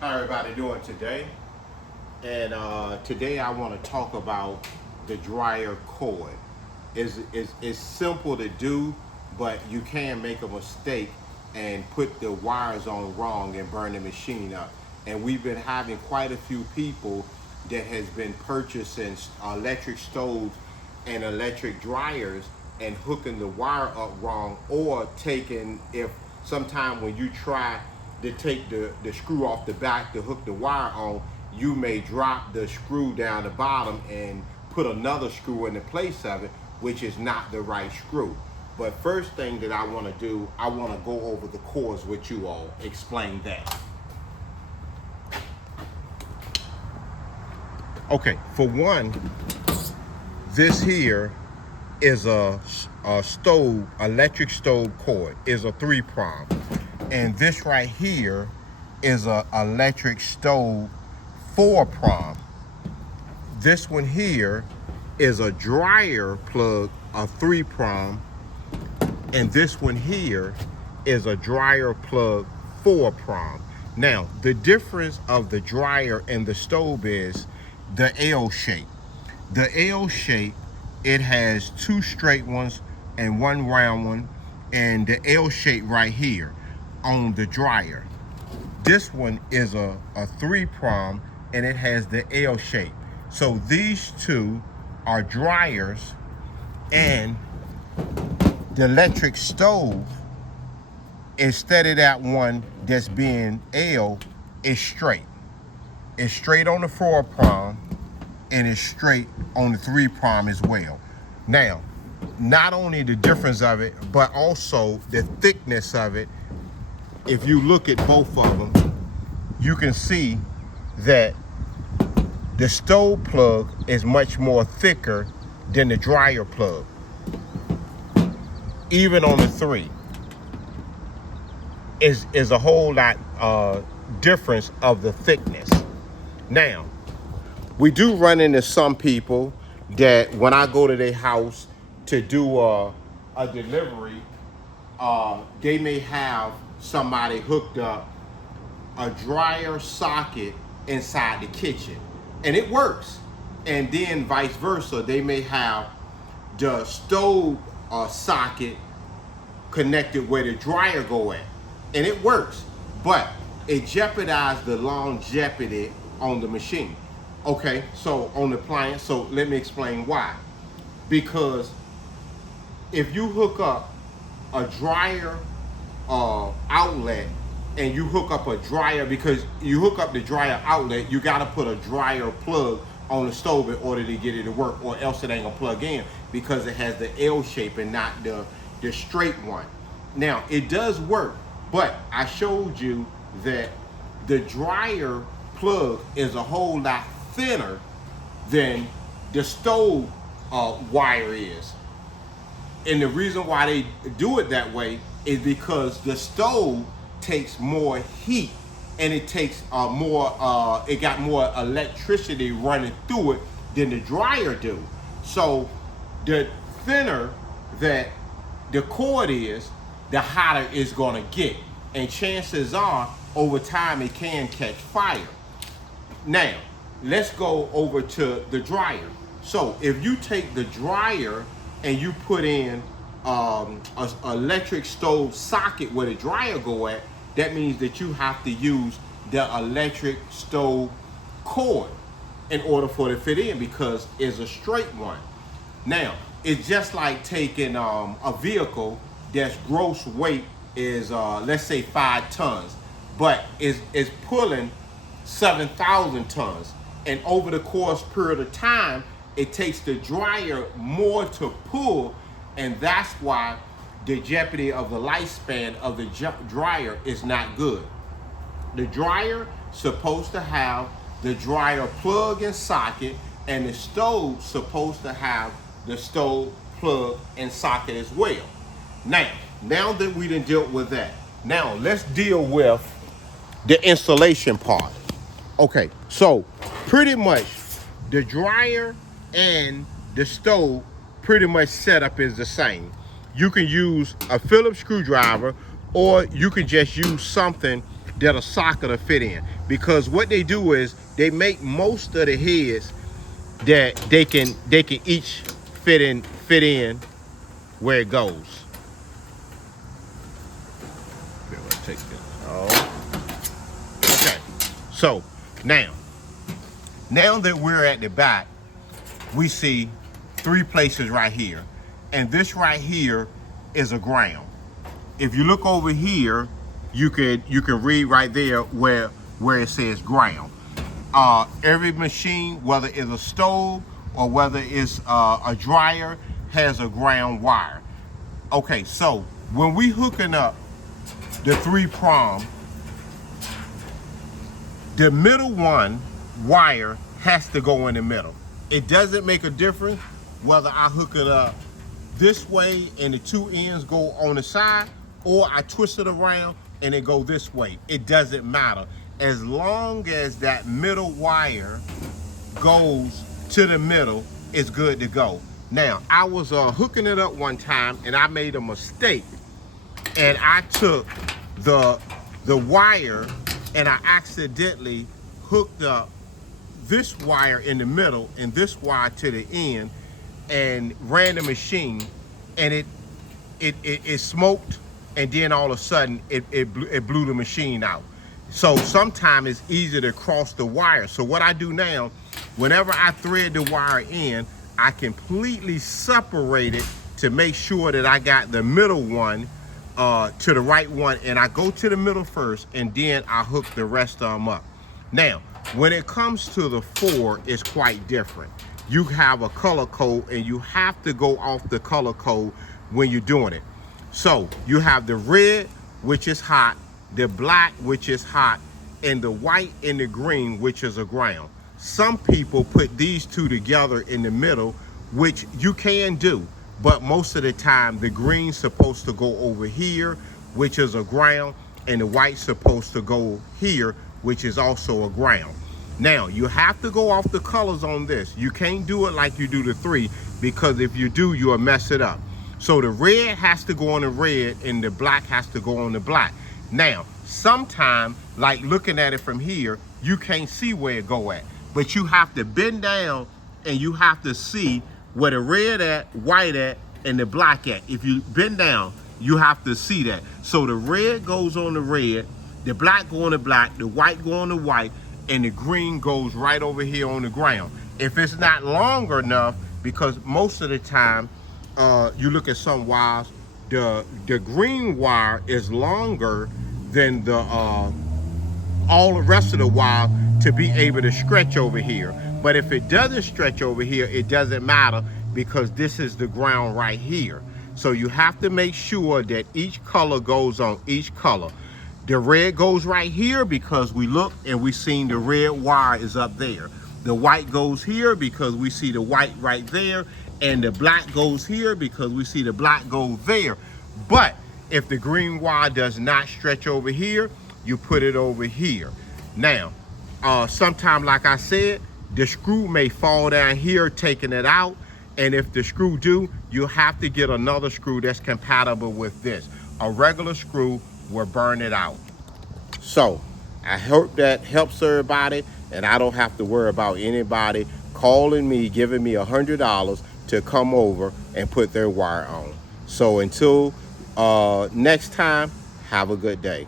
How everybody doing today? And today I want to talk about the dryer cord. It's simple to do, but you can make a mistake and put the wires on wrong and burn the machine up. And we've been having quite a few people that has been purchasing electric stoves and electric dryers and hooking the wire up wrong, or taking, if sometime when you try to take the screw off the back to hook the wire on, you may drop the screw down the bottom and put another screw in the place of it, which is not the right screw. But first thing that I want to do, I want to go over the cords with you all, explain that. Okay, for one, this here is a stove, electric stove cord, is a 3-prong. And this right here is a electric stove 4-prong. This one here is a dryer plug, a 3-prong. And this one here is a dryer plug 4-prong. Now, the difference of the dryer and the stove is the L shape. The L shape, it has 2 straight ones and 1 round one, and the L shape right here on the dryer. This one is a 3-prong and it has the L shape. So these two are dryers, and the electric stove, instead of that one that's being L, is straight. It's straight on the 4-prong and it's straight on the 3-prong as well. Now, not only the difference of it, but also the thickness of it. If you look at both of them, you can see that the stove plug is much more thicker than the dryer plug. Even on the 3, is a whole lot difference of the thickness. Now, we do run into some people that when I go to their house to do a delivery, they may have somebody hooked up a dryer socket inside the kitchen, and it works. And then vice versa, they may have the stove socket connected where the dryer go at, and it works, but it jeopardizes the longevity on the machine. Okay, so on the appliance, so let me explain why. Because if you hook up a dryer outlet and you hook up a dryer, because you hook up the dryer outlet, you got to put a dryer plug on the stove in order to get it to work, or else it ain't gonna plug in, because it has the L shape and not the straight one. Now, it does work, but I showed you that the dryer plug is a whole lot thinner than the stove wire is. And the reason why they do it that way is because the stove takes more heat, and it takes it got more electricity running through it than the dryer do. So the thinner that the cord is, the hotter it's gonna get. And chances are, over time, it can catch fire. Now, let's go over to the dryer. So if you take the dryer and you put in an electric stove socket where the dryer go at, that means that you have to use the electric stove cord in order for it to fit in, because it's a straight one. Now, it's just like taking a vehicle that's gross weight is, let's say 5 tons, but is pulling 7,000 tons. And over the course period of time, it takes the dryer more to pull, and that's why the jeopardy of the lifespan of the dryer is not good. The dryer supposed to have the dryer plug and socket, and the stove supposed to have the stove plug and socket as well. Now that we done dealt with that, now let's deal with the installation part. Okay, so pretty much the dryer and the stove pretty much setup is the same. You can use a Phillips screwdriver, or you can just use something that a socket will fit in. because what they do is they make most of the heads that they can each fit in where it goes. Here, let's take this. Oh, okay. So now that we're at the back, we see 3 places right here, and this right here is a ground. If you look over here, you can read right there where it says ground. Every machine, whether it's a stove or whether it's a dryer, has a ground wire. Okay, so when we hooking up the 3-prong, the middle one wire has to go in the middle. It doesn't make a difference whether I hook it up this way and the 2 ends go on the side, or I twist it around and it go this way. It doesn't matter. As long as that middle wire goes to the middle, it's good to go. Now, I was hooking it up one time and I made a mistake, and I took the wire and I accidentally hooked up this wire in the middle and this wire to the end, and ran the machine, and it smoked, and then all of a sudden it blew the machine out. So sometimes it's easy to cross the wire. So what I do now, whenever I thread the wire in, I completely separate it to make sure that I got the middle one to the right one, and I go to the middle first, and then I hook the rest of them up. Now, when it comes to the 4, it's quite different. You have a color code, and you have to go off the color code when you're doing it. So you have the red, which is hot, the black, which is hot, and the white and the green, which is a ground. Some people put these 2 together in the middle, which you can do, but most of the time the green's supposed to go over here, which is a ground, and the white's supposed to go here, which is also a ground. Now, you have to go off the colors on this. You can't do it like you do the 3, because if you do, you'll mess it up. So the red has to go on the red, and the black has to go on the black. Now, sometimes, like looking at it from here, you can't see where it go at, but you have to bend down and you have to see where the red at, white at, and the black at. If you bend down, you have to see that. So the red goes on the red, the black go on the black, the white go on the white, and the green goes right over here on the ground. If it's not long enough, because most of the time, you look at some wires, the green wire is longer than the all the rest of the wire to be able to stretch over here. But if it doesn't stretch over here, it doesn't matter, because this is the ground right here. So you have to make sure that each color goes on each color. The red goes right here because we look and we seen the red wire is up there. The white goes here because we see the white right there, and the black goes here because we see the black go there. But if the green wire does not stretch over here, you put it over here. Now, sometime, like I said, the screw may fall down here, taking it out. And if the screw do, you have to get another screw that's compatible with this. A regular screw will burn it out. So I hope that helps everybody, and I don't have to worry about anybody calling me, giving me $100 to come over and put their wire on. So until next time, have a good day.